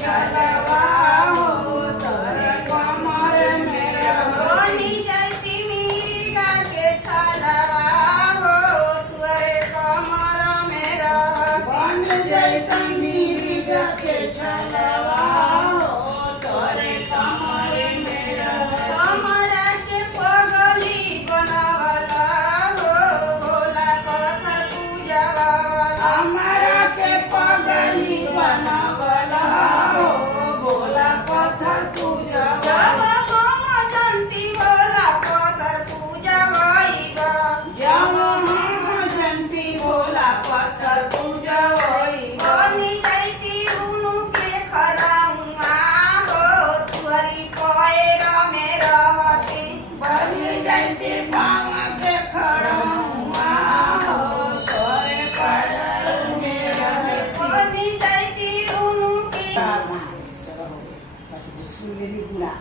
छलवा हो तोरे कमर में बनी जैती मिर्गा के छलवा हो तोरे कमर में रहती बन जैता मिर्गा के छलवा हो तोरे कमर में रहती कमरा के पगली बनावला हो भोला पत्थर पूजवा हमरा के पगली बनवला हो भोला पत्थर पूजवा जब हम जंती भोला पत्थर पूजवाइबा जब हम जंती भोला पत्थर पूजवइबा बनी जैती रुनु के खरौआ हो तुहरी पैर में रहती बनी जैती पाँव के खड़ौआ हो तोरे पैर में रहती बनी जैती रुनु की चलो हो गई। बस सुन लेनी पूरा